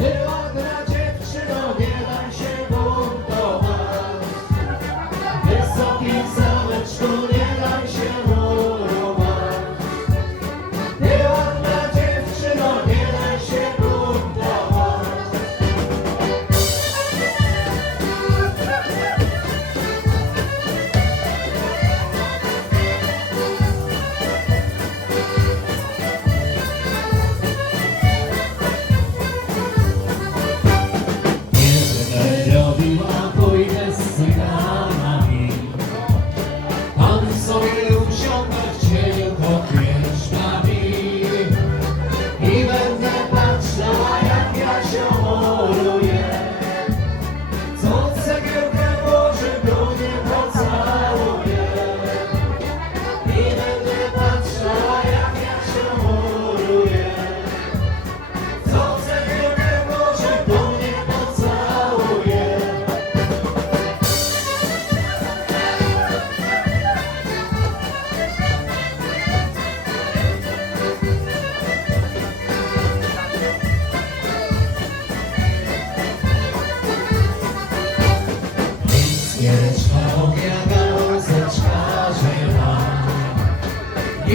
Here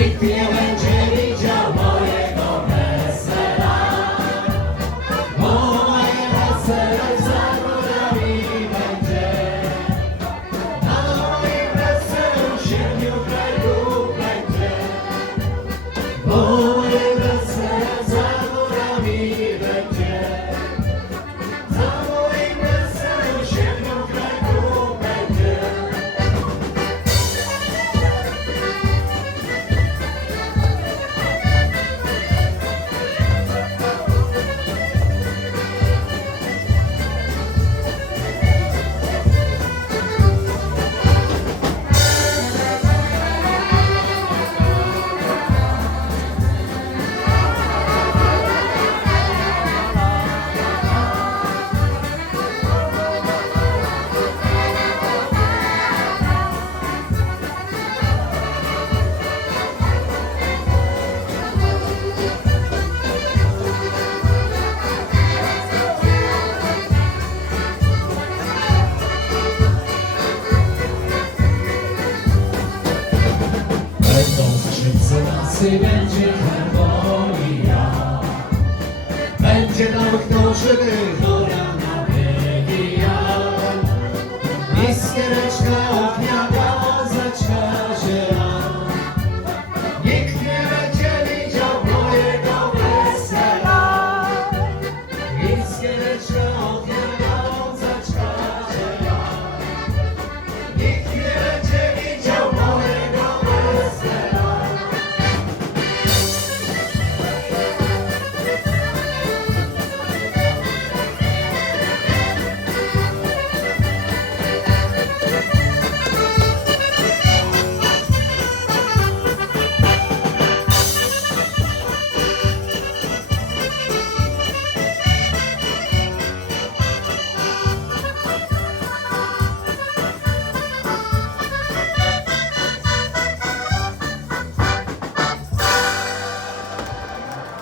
Take. pracy będzie harmonia. Będzie nam kto żywy